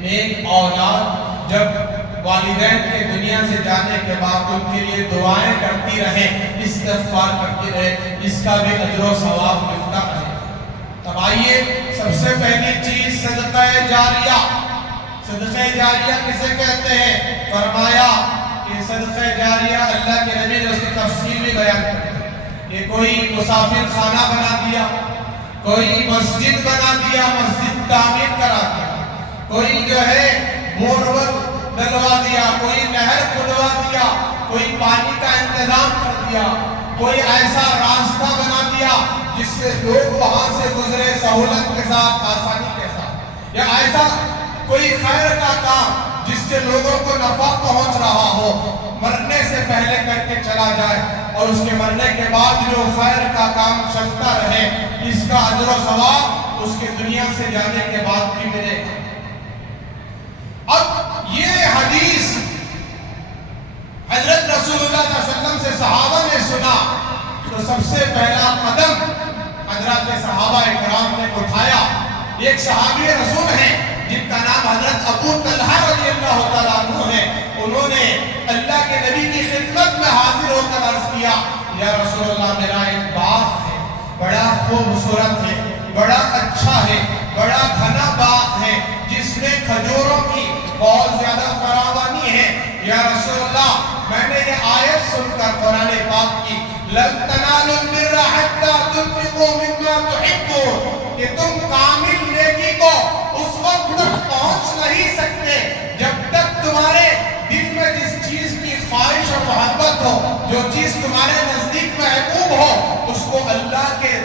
نیک اولاد جب والدین کے دنیا سے جانے کے بعد ان کے لیے دعائیں کرتی رہے، استغفار کرتی رہے، اس کا بھی اجر و ثواب ملتا رہے۔ اب آئیے، سب سے پہلی چیز صدقہ جاریہ۔ صدقہ جاریہ کسے کہتے ہیں؟ فرمایا کہ صدقہ جاریہ اللہ کے نبی نے اس کی تفصیل بھی بیان کی کہ کوئی مسافر خانہ بنا دیا، کوئی مسجد بنا دیا، مسجد تعمیر کرا دیا، کوئی جو ہے بورول ڈلوا دیا، کوئی نہر کھلوا دیا، کوئی پانی کا انتظام کر دیا، کوئی ایسا راستہ بنا دیا جس سے لوگ وہاں سے گزرے سہولت کے ساتھ، آسانی کے ساتھ، یا ایسا کوئی خیر کا کام جس سے لوگوں کو نفع پہنچ رہا ہو، مرنے سے پہلے کر کے چلا جائے اور اس کے مرنے کے بعد جو خیر کا کام چلتا رہے، اس کا اجر و ثواب اس کے دنیا سے جانے کے بعد بھی ملے گا۔ اب یہ حدیث حضرت رسول اللہ صلی اللہ علیہ وسلم سے صحابہ نے سنا تو سب سے پہلا قدم حضرات صحابہ اکرام نے اٹھایا۔ ایک صحابی رسول ہیں جن کا نام حضرت ابو طلحہ رضی اللہ تعالیٰ عنہ ہے، انہوں نے اللہ کے نبی کی خدمت میں حاضر ہو کر عرض کیا، یا رسول اللہ میرا ایک باغ ہے، بڑا خوبصورت ہے، بڑا اچھا ہے، بڑا گھنا باغ ہے جس میں کھجوروں کی بہت زیادہ فراوانی ہے۔ یا رسول اللہ میں نے یہ آیت سن کر قرآن پاک کی لَن تَنَالُوا الْبِرَّ حَتَّىٰ تُنْفِقُوا مِمَّا تُحِبُّونَ کہ تم کامل نیکی کو اس وقت تک پہنچ نہیں سکتے جب تک تمہارے دل میں جس چیز کی خواہش اور محبت ہو، جو چیز تمہارے نزدیک محبوب ہو، اس کو اللہ کے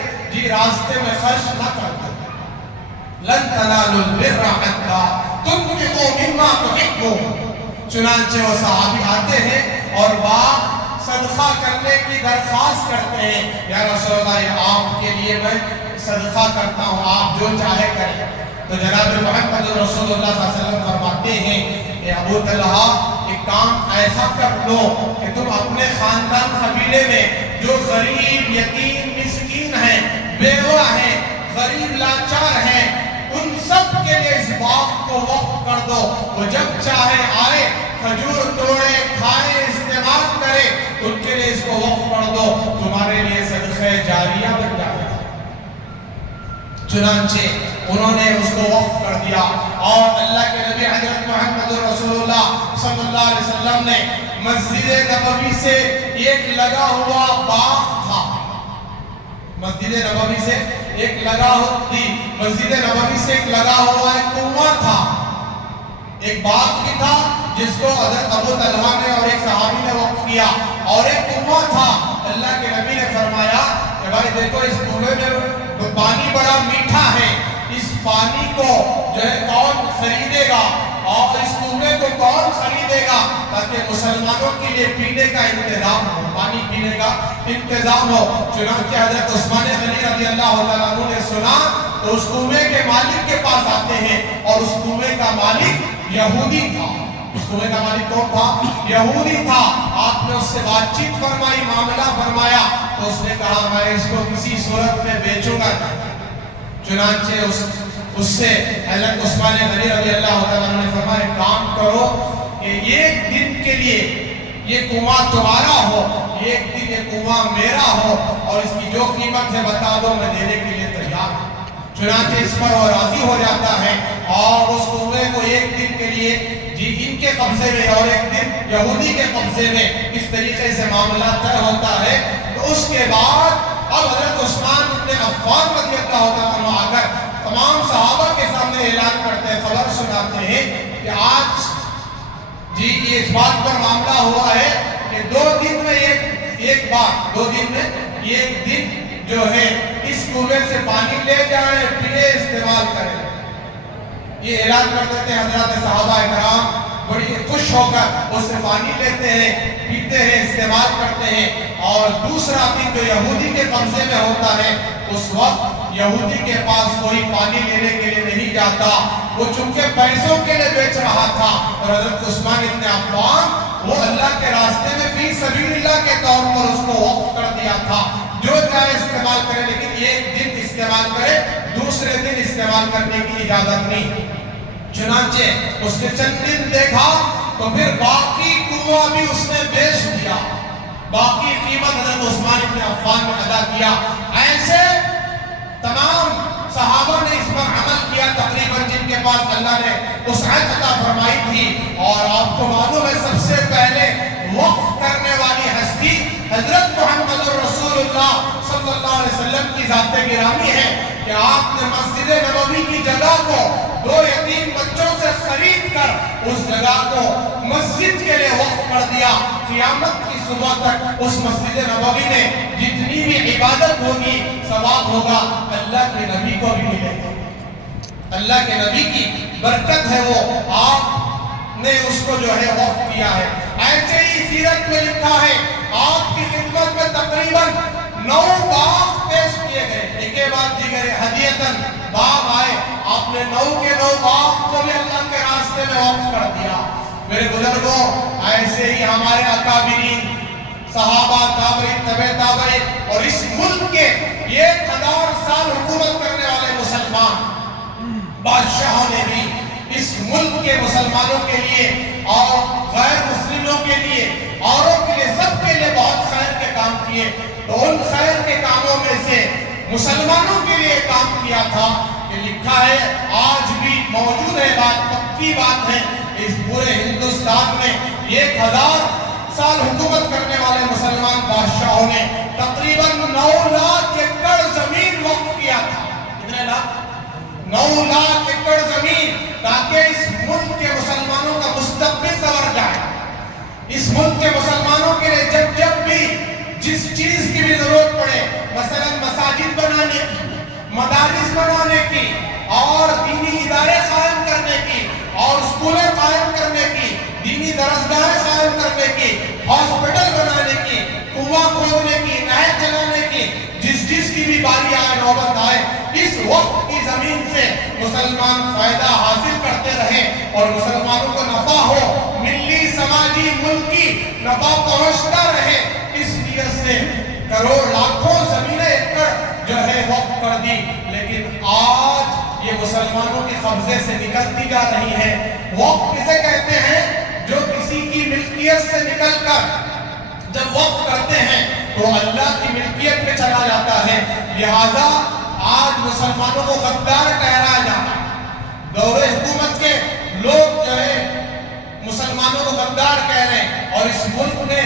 راستے میں خرچ نہ کر دو۔ لَن تَنَالُوا الْبِرَّ حَتَّىٰ تُنْفِقُوا مِمَّا تُحِبُّونَ۔ چنانچہ وہ صحابی آتے ہیں اور باغ صدقہ کرنے کی درخواست کرتے ہیں، یا رسول اللہ یہ آپ کے لیے میں صدقہ کرتا ہوں، آپ جو چاہے کریں۔ تو جناب محمد رسول اللہ صلی اللہ علیہ وسلم فرماتے ہیں کہ ابو طلحہ ایک کام ایسا کر لو کہ تم اپنے خاندان قبیلے میں جو غریب، یتیم، مسکین ہیں، بیوہ ہیں، غریب لاچار ہیں، ان سب کے لیے اس باغ کو وقف کر دو، وہ جب چاہے آئے، کھجور توڑے، کھائے، استعمال کرے، ان کے لیے اس کو وقف کر دو، تمہارے لیے صدقہ جاریہ بن جائے۔ چنانچہ انہوں نے اس کو وقف کر دیا، اور اللہ کے نبی حضرت محمد رسول اللہ صلی اللہ علیہ وسلم نے مسجد نبوی سے ایک لگا ہوا باغ تھا، مسجد نبوی سے ایک لگا ہوا ایک کنواں تھا، ایک باغ بھی تھا جس کو حضرت ابو طلحہ نے اور ایک صحابی نے وقف کیا، اور ایک کنواں تھا۔ اللہ کے نبی نے فرمایا کہ بھائی دیکھو اس کنویں میں پانی بڑا میٹھا ہے، اس پانی کو جو ہے کون خریدے گا اور اس کنویں کو کون خریدے گا تاکہ مسلمانوں کے لیے پینے کا انتظام ہو، پانی پینے کا انتظام ہو۔ چنانچہ حضرت عثمان غنی رضی اللہ تعالیٰ عنہ نے سنا تو اس کنویں کے مالک کے پاس آتے ہیں، اور اس کنویں کا مالک یہودی تھا۔ اس کنویں کا مالک کون تھا؟ یہودی تھا۔ آپ نے اس سے بات چیت فرمائی، معاملہ فرمایا، تو اس نے کہا میں اس کو کسی صورت میں بیچوں گا نہیں، چنانچہ اس سے حضرت عثمان غنی رضی اللہ تعالیٰ عنہ نے فرمایا کام کرو کہ ایک دن کے لیے یہ کنواں تمہارا ہو، ایک دن یہ کنواں میرا ہو، اور اس کی جو قیمت ہے بتا دو میں دینے کے لیے تیار ہوں۔ چنانچہ اس پر وہ راضی ہو جاتا ہے اور اس کنویں کو ایک دن کے لیے ان کے قبضے میں اور ایک دن یہودی کے قبضے میں اس طریقے سے معاملہ طے ہوتا ہے۔ تو اس کے بعد اب حضرت عثمان بن عفان رضی اللہ عنہ آ کر تمام صحابہ کے سامنے اعلان کرتے ہیں، خبر سناتے ہیں کہ آج یہ اس بات پر معاملہ ہوا ہے کہ 2 دن میں ایک بار 2 دن میں ایک دن جو ہے اس کنویں سے پانی لے جائیں، پیے، استعمال کریں۔ یہ اعلان کر دیتے ہیں حضرات صحابہ کرام، بڑی خوش ہو کر اس سے پانی لیتے ہیں، پیتے ہیں، استعمال کرتے ہیں۔ اور دوسرا دن جو یہودی کے قبضے میں ہوتا ہے، اس وقت یہودی کے پاس کوئی پانی لینے کے لیے نہیں جاتا، وہ چونکہ پیسوں کے لیے بیچ رہا تھا، اور حضرت عثمان بن عفان وہ اللہ کے راستے میں فی سبیل اللہ کے طور پر اس کو وقف کر دیا تھا، جو چاہے استعمال کرے، لیکن ایک دن استعمال کرے، دوسرے دن استعمال کرنے کی اجازت نہیں۔ چنانچہ اس نے چند دن دیکھا تو پھر باقی کنواں بھی اس نے بیچ دیا، باقی قیمت حضرت عثمان بن عفان نے ادا کیا۔ ایسے تمام صحابہ نے اس پر عمل کیا تقریباً جن کے پاس اللہ نے وسعت عطا فرمائی تھی۔ اور آپ کو معلوم ہے سب سے پہلے وقف کرنے والی ہستی حضرت محمد رسول اللہ صلی اللہ علیہ وسلم کی ذات گرامی ہے کہ آپ نے مسجد نبوی کی جگہ کو 2 یتیم بچوں سے خرید کر اس جگہ کو مسجد کے لیے وقف کر دیا۔ قیامت کی صبح تک اس مسجد نبوی میں جتنی بھی عبادت ہوگی، ثواب ہوگا، اللہ کے نبی کو بھی ملے گا، اللہ کے نبی کی برکت ہے، وہ آپ نے اس کو جو ہے وقف کیا ہے۔ ایسے ہی سیرت میں لکھا ہے آپ کی خدمت میں تقریباً 9 باغ پیش کیے گئے، ایک بعد دیگر ہدیتاً باغ آئے، آپ نے 9 کے 9 باغ کو بھی اللہ کے راستے میں وقف کر دیا۔ میرے بزرگوں، ایسے ہی ہمارے اکابرین صحابہ، تابعین، تبع تابعین اور اس ملک کے 1000 سال حکومت کرنے والے مسلمان بادشاہوں نے بھی اس ملک کے مسلمانوں کے لیے اور غیر مسلموں کے لیے، اوروں کے لیے، سب کے لیے بہت خیر کے کام کیے۔ تو ان خیر کے کاموں میں سے مسلمانوں کے لیے کام کیا تھا کہ لکھا ہے آج بھی موجود ہے، بات پکی بات ہے، اس پورے ہندوستان میں 1000 سال حکومت کرنے والے مسلمان بادشاہوں نے تقریباً 9 لاکھ ایکڑ زمین وقف کیا تھا۔ کتنے لاکھ؟ 9 لاکھ ایکڑ زمین، تاکہ اس ملک کے مسلمانوں کا مستقبل سنور جائے۔ اس ملک کے مسلمانوں کے لیے جب بھی جس چیز کی بھی ضرورت پڑے، مثلا مساجد بنانے کی، مدارس بنانے کی، اور دینی ادارے قائم کرنے کی، اور اسکولیں قائم کرنے کی، دینی درسگاہیں قائم کرنے کی، ہاسپٹل بنانے کی، کنواں کھودنے کی، نہر چلانے کی، جس کی بھی باری آئے، نوبت آئے، اس وقت کی زمین سے مسلمان فائدہ حاصل کرتے رہے اور مسلمانوں کو نفع ہو، ملی، سماجی، ملکی نفع پہنچتا رہے، اس نیت سے کروڑ لاکھوں زمینیں ایکڑ جو ہے وقف کر دی۔ لیکن آج یہ مسلمانوں کے قبضے سے نکلتی جا رہی ہے۔ وقف کسے کہتے ہیں؟ جو کسی کی ملکیت سے نکل کر جب وقف کرتے ہیں تو اللہ کی ملکیت میں چلا جاتا ہے۔ لہذا آج مسلمانوں کو غدار ٹھہرایا جاتا ہے، دور حکومت کے لوگ جو ہے مسلمانوں کو غدار کہہ رہے ہیں، اور اس ملک میں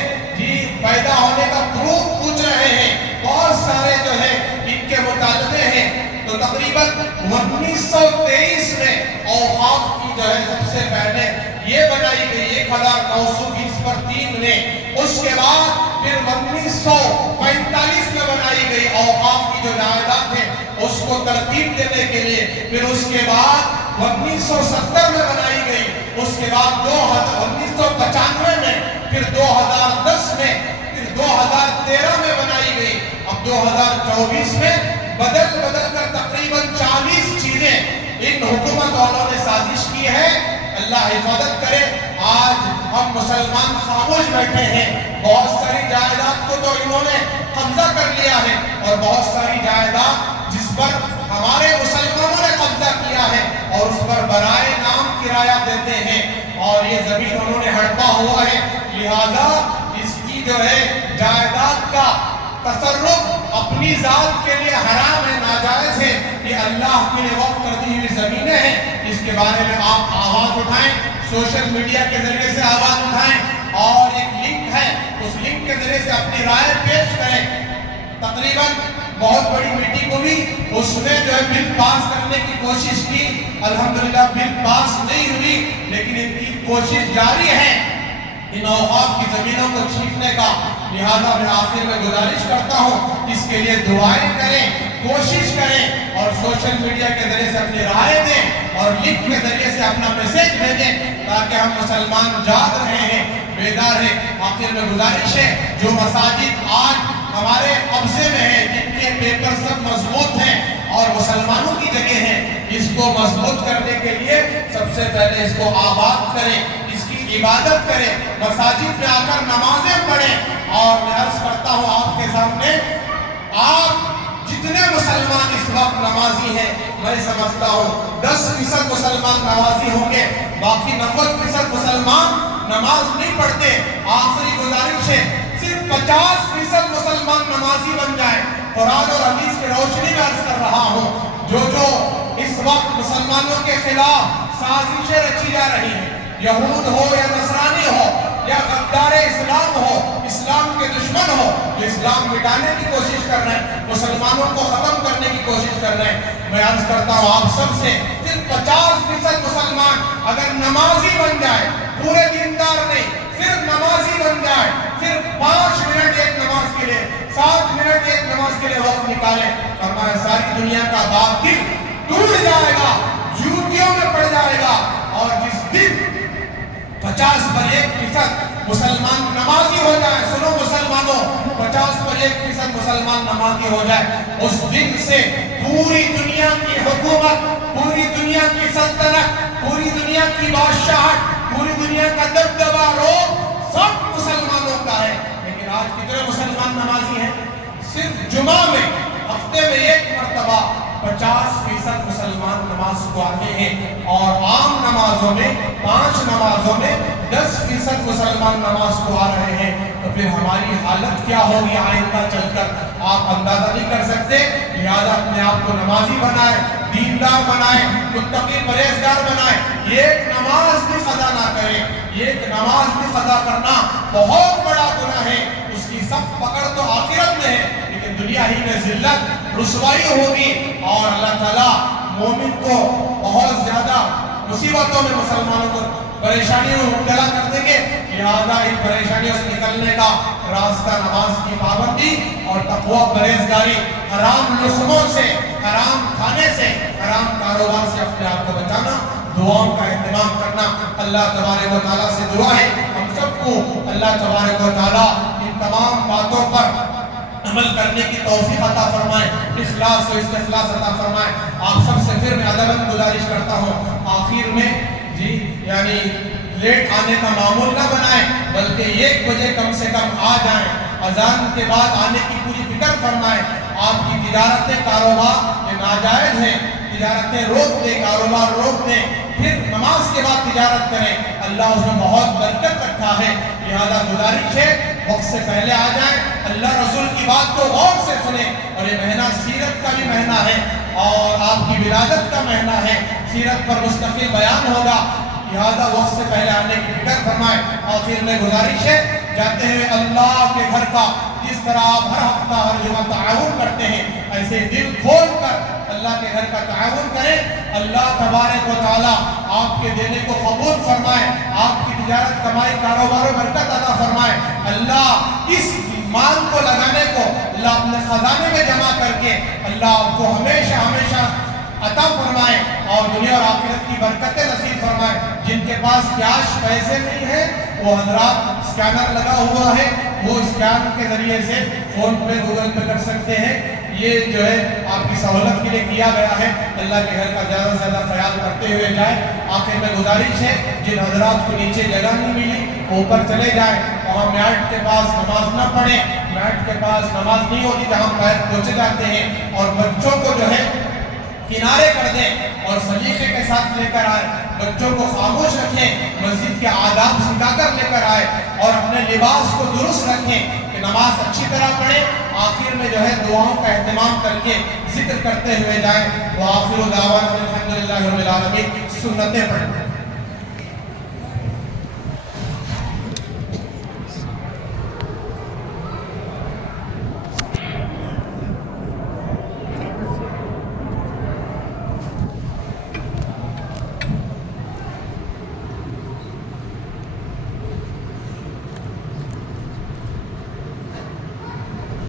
پیدا ہونے کا پروف پوچھ رہے ہیں، بہت سارے جو ہے ان کے مطالبے ہیں۔ تو تقریباً 1923 میں اوقاف کی جو ہے سب سے پہلے یہ بنائی گئی 1920 میں، اس کے بعد پھر 1945 میں بنائی گئی اوقاف کی جو جائیداد ہے اس کو ترتیب دینے کے لیے، پھر اس کے بعد 1970 میں بنائی گئی، اس کے بعد 1995 میں، پھر 2010 میں، پھر 2013 میں بنائی گئی۔ اب 2024 میں بدل کر تقریباً 40 چیزیں ان حکومت والوں نے سازش کی ہے۔ اللہ حفاظت کرے، آج ہم مسلمان خاموش بیٹھے ہیں۔ بہت ساری جائیداد کو تو انہوں نے قبضہ کر لیا ہے، اور بہت ساری جائیداد جس پر ہمارے اور یہ زمین انہوں نے ہڑپا ہوا ہے، لہذا اس کی جو ہے جائیداد کا تصرف اپنی ذات کے لیے حرام ہے، ناجائز ہے۔ یہ اللہ کے لیے وقف کر دی ہوئی زمینیں ہیں، اس کے بارے میں آپ آواز اٹھائیں، سوشل میڈیا کے ذریعے سے آواز اٹھائیں، اور ایک لنک ہے، اس لنک کے ذریعے سے اپنی رائے پیش کریں۔ تقریباً بہت بڑی میٹنگ ہوئی، اس میں جو ہے بل پاس کرنے کی کوشش کی، الحمدللہ بل پاس نہیں ہوئی، لیکن ان کی کوشش جاری ہے ان اوقاف کی زمینوں کو چھیننے کا۔ لہذا میں آخر میں گزارش کرتا ہوں، اس کے لیے دعائیں کریں، کوشش کریں، اور سوشل میڈیا کے ذریعے سے اپنی رائے دیں، اور لنک کے ذریعے سے اپنا میسیج بھیجیں، تاکہ ہم مسلمان جاگ رہے ہیں، بیدار ہیں۔ آخر میں گزارش ہے، جو مساجد آج ہمارے قبضے میں ہیں، جن کے پیپر سب مضبوط ہیں اور مسلمانوں کی جگہ ہیں، اس کو مضبوط کرنے کے لیے سب سے پہلے اس کو آباد کریں، اس کی عبادت کریں، مساجد میں آ کر نمازیں پڑھیں۔ اور میں عرض کرتا ہوں آپ کے سامنے، آپ جتنے مسلمان اس وقت نمازی ہیں، میں سمجھتا ہوں 10% مسلمان نمازی ہوں گے، باقی 90% مسلمان نماز نہیں پڑھتے۔ آخری گزارش ہے، صرف 50% مسلمان نمازی بن جائیں۔ قرآن اور حدیث کی روشنی میں عرض کر رہا ہوں، جو اس وقت مسلمانوں کے خلاف سازشیں رچی جا رہی ہیں، یہود ہو یا نصرانی ہو یا غدار اسلام ہو، اسلام کے دشمن ہو، جو اسلام مٹانے کی کوشش کر رہے ہیں، مسلمانوں کو ختم کرنے کی کوشش کر رہے ہیں، میں عرض کرتا ہوں آپ سب سے، صرف 50% مسلمان اگر نمازی بن جائے، پورے دیندار نہیں، صرف نمازی بن جائے، صرف 5 منٹ ایک نماز کے لیے، 7 منٹ ایک نماز کے لیے وقت نکالیں، فرمایا ساری دنیا کا باطل ٹوٹ جائے گا، جوتیوں میں پڑ جائے گا۔ اور جس دن 50% مسلمان نمازی ہو جائے، سنو مسلمانوں، 50% مسلمان نمازی ہو جائے، اس دن سے پوری دنیا کی حکومت، پوری دنیا کی سلطنت، پوری دنیا کی بادشاہت، پوری دنیا کا دبدبہ روب سب مسلمانوں کا ہے۔ لیکن آج کتنے مسلمان نمازی ہیں؟ صرف جمعہ میں، ہفتے میں ایک مرتبہ 50% مسلمان نماز کو آتے ہیں، اور عام نمازوں میں 5 نمازوں میں 10% مسلمان نماز کو آ رہے ہیں، تو پھر ہماری حالت کیا ہوگی آئندہ چل کر آپ اندازہ نہیں کر سکتے۔ لہذا اپنے آپ کو نمازی بنائیں، دیندار بنائیں، متقی پرہیزگار بنائیں، ایک نماز بھی قضا نہ کریں، ایک نماز بھی قضا کرنا بہت بڑا گناہ ہے، اس کی سب پکڑ تو آخرت میں ہے، لیکن دنیا ہی میں ذلت رسوائی ہوگی، اور اللہ تعالیٰ مومن کو بہت زیادہ مصیبتوں میں، مسلمانوں کو پریشانیوں میں مبتلا کر دیں گے۔ لہذا ان پریشانیوں سے نکلنے کا راستہ نماز کی پابندی اور تقوی پرہیزگاری، حرام لقموں سے، حرام کھانے سے، حرام کاروبار سے اپنے آپ کو بچانا، دعاؤں کا اہتمام کرنا۔ اللہ تبارک و تعالیٰ سے دعا ہے ہم سب کو اللہ تبارک و تعالیٰ ان تمام باتوں پر عمل کرنے کی توفیق عطا فرمائے، اخلاص و استخلاص عطا فرمائے۔ آپ سب سے پھر میں ادباً گزارش کرتا ہوں، آخر میں یعنی لیٹ آنے کا معمول نہ بنائیں، بلکہ 1 بجے کم سے کم آ جائیں، اذان کے بعد آنے کی پوری فکر فرمائیں۔ آپ کی تجارتیں، کاروبار یہ ناجائز ہیں، تجارتیں روک دیں، کاروبار روک دیں، پھر نماز کے بعد تجارت کریں، اللہ اس میں بہت برکت رکھا ہے۔ لہذا گزارش ہے وقت سے پہلے آ جائیں، اللہ رسول کی بات کو غور سے سنیں، اور یہ مہینہ سیرت کا بھی مہینہ ہے، اور آپ کی ولادت کا مہینہ ہے، سیرت پر مستقل بیان ہوگا، لہذا وقت سے پہلے آنے کی فکر فرمائیں۔ آخر میں گزارش ہے جاتے ہوئے اللہ کے گھر کا جس طرح آپ ہر ہفتہ ہر جمعہ تعاون کرتے ہیں، ایسے دل کھول کر اللہ کے گھر کا تعاون کریں، اللہ تبارک و تعالیٰ آپ کے دینے کو قبول فرمائے، آپ کی تجارت، کمائی، کاروبار و برکت عطا فرمائے، اللہ اس مال کو لگانے کو اللہ اپنے خزانے میں جمع کر کے اللہ آپ کو ہمیشہ ہمیشہ عطا فرمائے، اور دنیا اور آخرت کی برکتیں نصیب فرمائے۔ جن کے پاس کیش پیسے نہیں ہیں، وہ حضرات اسکینر لگا ہوا ہے، وہ اسکین کے ذریعے سے فون پے، گوگل پے کر سکتے ہیں، یہ جو ہے آپ کی سہولت کے لیے کیا گیا ہے۔ اللہ کے گھر کا زیادہ سے زیادہ خیال کرتے ہوئے جائیں۔ آخر میں گزارش ہے جن حضرات کو نیچے جگہ نہیں ملی اوپر چلے جائیں، وہاں میٹ کے پاس نماز نہ پڑھیں، میٹ کے پاس نماز نہیں ہوتی جہاں پیر پہنچے جاتے ہیں، اور بچوں کو جو ہے کنارے کر دیں اور سلیقے کے ساتھ لے کر آئے، بچوں کو خاموش رکھیں، مسجد کے آداب سکھا کر لے کر آئے اور اپنے لباس کو درست رکھیں کہ نماز اچھی طرح پڑھیں، آخر میں جو ہے دعاؤں کا اہتمام کر کے ذکر کرتے ہوئے جائیں۔ وآخر دعوانا الحمدللہ رب العالمین، سنتیں پڑھیں۔